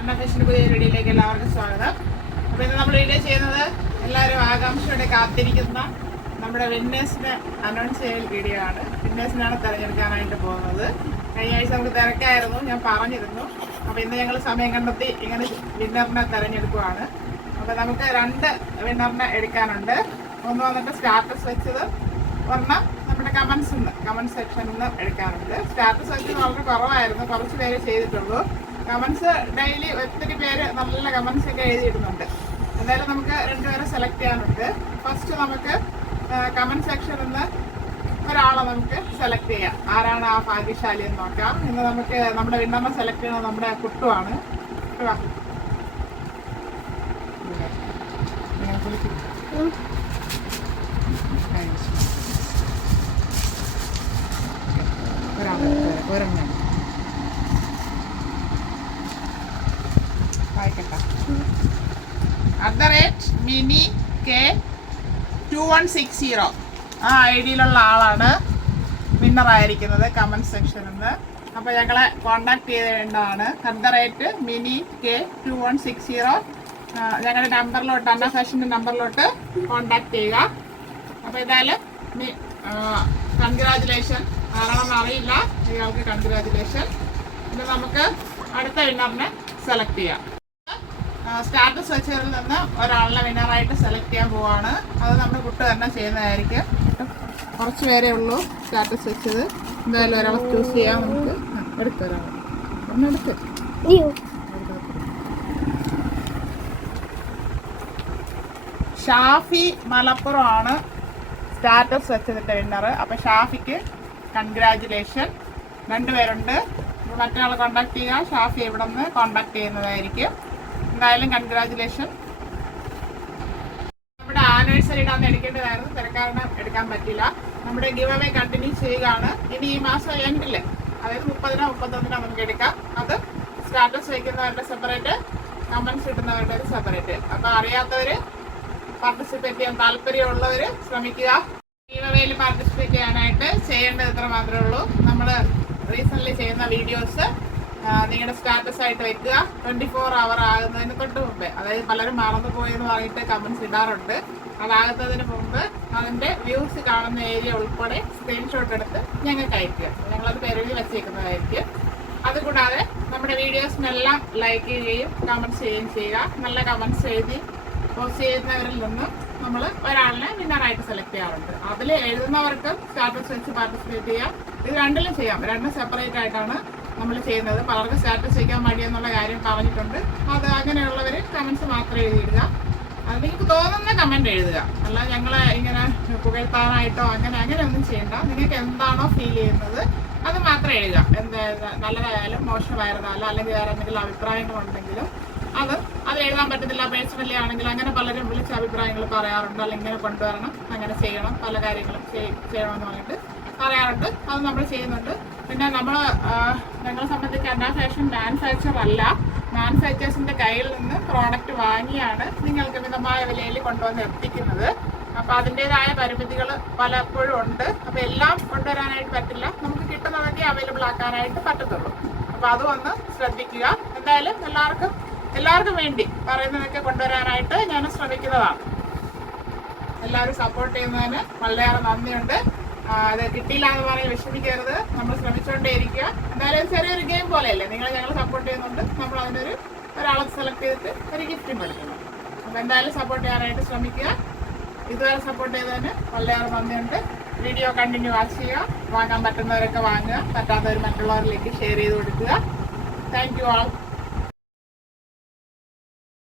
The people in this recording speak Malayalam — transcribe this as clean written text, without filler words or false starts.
അന്നഫേഷൻ്റെ പുതിയ വീഡിയോയിലേക്ക് എല്ലാവർക്കും സ്വാഗതം. അപ്പോൾ ഇന്ന് നമ്മൾ വീഡിയോ ചെയ്യുന്നത് എല്ലാവരും ആകാംക്ഷയോടെ കാത്തിരിക്കുന്ന നമ്മുടെ വിന്നേഴ്സിനെ അനൗൺസ് ചെയ്യൽ വീഡിയോ ആണ്. വിന്നേഴ്സിനാണ് തിരഞ്ഞെടുക്കാനായിട്ട് പോകുന്നത്. കഴിഞ്ഞ ആഴ്ച നമുക്ക് തിരക്കായിരുന്നു, ഞാൻ പറഞ്ഞിരുന്നു. അപ്പോൾ ഇന്ന് ഞങ്ങൾ സമയം കണ്ടെത്തി ഇങ്ങനെ വിന്നറിനെ തിരഞ്ഞെടുക്കുകയാണ്. അപ്പോൾ നമുക്ക് 2 വിന്നറിനെ എടുക്കാനുണ്ട്. ഒന്ന് വന്നിട്ട് സ്റ്റാറ്റസ് വെച്ചത്, ഒരെണ്ണം നമ്മുടെ കമൻറ്റ് സെക്ഷനിൽ നിന്ന് എടുക്കാറുണ്ട്. സ്റ്റാറ്റസ് വെച്ചത് വളരെ കുറവായിരുന്നു, കുറച്ച് പേര് ചെയ്തിട്ടുള്ളൂ. കമൻസ് ഡെയിലി ഒത്തിരി പേര് നല്ല കമൻസ് ഒക്കെ എഴുതിയിടുന്നുണ്ട്. എന്തായാലും നമുക്ക് 2 പേരെ സെലക്ട് ചെയ്യാനുണ്ട്. ഫസ്റ്റ് നമുക്ക് കമൻറ്റ് സെക്ഷനിൽ നിന്ന് ഒരാളെ നമുക്ക് സെലക്ട് ചെയ്യാം. ആരാണ് ആ ഭാഗ്യശാലി എന്ന് നോക്കാം. ഇന്ന് നമുക്ക് നമ്മുടെ വിന്നറിനെ സെലക്ട് ചെയ്യുന്നത് നമ്മുടെ കുട്ടുവാണ്. ഒരെണ്ണം @mini k2160 ആ ഐഡിയിലുള്ള ആളാണ് വിന്നറായിരിക്കുന്നത് കമൻറ്റ് സെക്ഷനിൽ നിന്ന്. അപ്പോൾ ഞങ്ങളെ കോണ്ടാക്ട് ചെയ്തേണ്ടതാണ്. @mini k2160 ഞങ്ങളുടെ നമ്പറിലോട്ട്, അന്ന ഫാഷൻ്റെ നമ്പറിലോട്ട് കോണ്ടാക്ട് ചെയ്യുക. അപ്പോൾ എന്തായാലും കൺഗ്രാജുലേഷൻ. ആരാണെന്ന് അറിയില്ല, ഇയാൾക്ക് കൺഗ്രാജുലേഷൻ. ഇത് നമുക്ക് അടുത്ത വിന്നറിനെ സെലക്ട് ചെയ്യാം. സ്റ്റാറ്റസ് വെച്ചതിൽ നിന്ന് ഒരാളിനെ വിന്നറായിട്ട് സെലക്ട് ചെയ്യാൻ പോവാണ്. അത് നമ്മുടെ കുട്ടി തന്നെ ചെയ്യുന്നതായിരിക്കും. കുറച്ച് പേരേ ഉള്ളൂ സ്റ്റാറ്റസ് വെച്ചത്. എന്തായാലും ഒരാളെ ചൂസ് ചെയ്യാം. നമുക്ക് എടുത്ത് ഒന്നെടുത്ത് ഷാഫി മലപ്പുറമാണ് സ്റ്റാറ്റസ് വെച്ചതിൻ്റെ വിന്നർ. അപ്പം ഷാഫിക്ക് കൺഗ്രാജുലേഷൻ. 2 പേരുണ്ട്. മറ്റൊരാളെ കോണ്ടാക്ട് ചെയ്യുക. ഷാഫി ഇവിടെ നിന്ന് കോണ്ടാക്ട് ചെയ്യുന്നതായിരിക്കും. എന്തായാലും കൺഗ്രാജുലേഷൻ. നമ്മുടെ ആനിവേഴ്സറി ഇടാൻ എടുക്കേണ്ടതായിരുന്നു, തിരക്കാരണം എടുക്കാൻ പറ്റില്ല. നമ്മുടെ ഗിവ് അവേ കണ്ടിന്യൂ ചെയ്യുകയാണ്. ഇനി ഈ മാസം എൻഡിൽ, അതായത് 30-നോ 31-നോ നമുക്ക് എടുക്കാം. അത് സ്റ്റാറ്റസ് വയ്ക്കുന്നവരുടെ സെപ്പറേറ്റ്, കമൻസ് ഇടുന്നവരുടെ ഒരു സെപ്പറേറ്റ്. അപ്പോൾ അറിയാത്തവർ, പാർട്ടിസിപ്പേറ്റ് ചെയ്യാൻ താല്പര്യമുള്ളവർ ശ്രമിക്കുക. ഗിവ് അവേയിൽ പാർട്ടിസിപ്പേറ്റ് ചെയ്യാനായിട്ട് ചെയ്യേണ്ടത് ഇത്ര മാത്രമേ ഉള്ളൂ. നമ്മൾ റീസെൻ്റ്ലി ചെയ്യുന്ന വീഡിയോസ് നിങ്ങളുടെ സ്റ്റാറ്റസ് ആയിട്ട് വെക്കുക. 24 hour ആകുന്നതിന് തൊട്ട് മുമ്പേ, അതായത് പലരും മറന്നു പോയെന്ന് പറഞ്ഞിട്ട് കമൻസ് ഇടാറുണ്ട്. അതാകുന്നതിന് മുമ്പ് അതിൻ്റെ വ്യൂസ് കാണുന്ന ഏരിയ ഉൾപ്പെടെ സ്ക്രീൻഷോട്ട് എടുത്ത് ഞങ്ങൾക്ക് അയക്കുക. ഞങ്ങളത് പെരുവിൽ വെച്ചേക്കുന്നതായിരിക്കും. അതുകൂടാതെ നമ്മുടെ വീഡിയോസിനെല്ലാം ലൈക്ക് ചെയ്യുകയും കമൻറ്റ്സ് ചെയ്യുകയും ചെയ്യുക. നല്ല കമൻറ്റ്സ് എഴുതി പോസ്റ്റ് ചെയ്യുന്നവരിൽ നിന്നും നമ്മൾ ഒരാളിനെ വിന്നറായിട്ട് സെലക്ട് ചെയ്യാറുണ്ട്. അതിൽ എഴുതുന്നവർക്കും സ്റ്റാറ്റസ് വെച്ച് പാർട്ടിസിപ്പേറ്റ് ചെയ്യാം. ഇത് 2ലും ചെയ്യാം. 2 സെപ്പറേറ്റ് ആയിട്ടാണ് നമ്മൾ ചെയ്യുന്നത്. പലർക്കും സ്റ്റാറ്റസ് വയ്ക്കാൻ മടിയെന്നുള്ള കാര്യം പറഞ്ഞിട്ടുണ്ട്. അത് അങ്ങനെയുള്ളവർ കമൻസ് മാത്രം എഴുതിയിടുക. അത് നിങ്ങൾക്ക് തോന്നുന്ന കമൻറ്റ് എഴുതുക. അല്ല ഞങ്ങളെ ഇങ്ങനെ പുകഴ്ത്താനായിട്ടോ അങ്ങനെ ഒന്നും ചെയ്യണ്ട. നിങ്ങൾക്ക് എന്താണോ ഫീൽ ചെയ്യുന്നത് അത് മാത്രം എഴുതുക. നല്ലതായാലും മോശമായിരുന്നാലും അല്ലെങ്കിൽ വേറെ എന്തെങ്കിലും അഭിപ്രായങ്ങളുണ്ടെങ്കിലും അത് എഴുതാൻ പറ്റത്തില്ല. പേഴ്സണലി ആണെങ്കിലും അങ്ങനെ പലരും വിളിച്ച അഭിപ്രായങ്ങൾ പറയാറുണ്ട്. അല്ലെങ്കിൽ ഇങ്ങനെ കൊണ്ടുവരണം, അങ്ങനെ ചെയ്യണം, പല കാര്യങ്ങളും ചെയ്യണമെന്ന് പറഞ്ഞിട്ട് പറയാറുണ്ട്. അത് നമ്മൾ ചെയ്യുന്നുണ്ട്. പിന്നെ ഞങ്ങളെ സംബന്ധിച്ച് അന്ന ഫാഷൻ മാനുഫാക്ചർ അല്ല. മാനുഫാക്ചേഴ്സിൻ്റെ കയ്യിൽ നിന്ന് പ്രോഡക്റ്റ് വാങ്ങിയാണ് നിങ്ങൾക്ക് മിതമായ വിലയിൽ കൊണ്ടുവന്ന് എത്തിക്കുന്നത്. അപ്പോൾ അതിൻ്റേതായ പരിമിതികൾ പലപ്പോഴും ഉണ്ട്. അപ്പോൾ എല്ലാം കൊണ്ടുവരാനായിട്ട് പറ്റില്ല. നമുക്ക് കിട്ടുന്നതൊക്കെ അവൈലബിൾ ആക്കാനായിട്ട് പറ്റത്തുള്ളൂ. അപ്പോൾ അതും ഒന്ന് ശ്രദ്ധിക്കുക. എന്തായാലും എല്ലാവർക്കും വേണ്ടി പറയുന്നതൊക്കെ കൊണ്ടുവരാനായിട്ട് ഞാൻ ശ്രമിക്കുന്നതാണ്. എല്ലാവരും സപ്പോർട്ട് ചെയ്യുന്നതിന് വളരെയേറെ നന്ദിയുണ്ട്. അത് കിട്ടിയില്ല എന്ന് പറഞ്ഞ് വിഷമിക്കരുത്. നമ്മൾ ശ്രമിച്ചുകൊണ്ടേയിരിക്കുക. എന്തായാലും ചെറിയൊരു ഗെയിം പോലെയല്ലേ, ഞങ്ങൾ സപ്പോർട്ട് ചെയ്യുന്നുണ്ട്. നമ്മൾ അതിനൊരു ഒരാളെ സെലക്ട് ചെയ്തിട്ട് ഒരു ഗിഫ്റ്റും കൊടുക്കണം. അപ്പോൾ എന്തായാലും സപ്പോർട്ട് ചെയ്യാനായിട്ട് ശ്രമിക്കുക. ഇതുവരെ സപ്പോർട്ട് ചെയ്തതിന് വളരെയേറെ നന്ദിയുണ്ട്. വീഡിയോ കണ്ടിന്യൂ വാച്ച് ചെയ്യുക. വാങ്ങാൻ പറ്റുന്നവരൊക്കെ വാങ്ങുക. പറ്റാത്തവർ മറ്റുള്ളവരിലേക്ക് ഷെയർ ചെയ്ത് കൊടുക്കുക. Thank you all.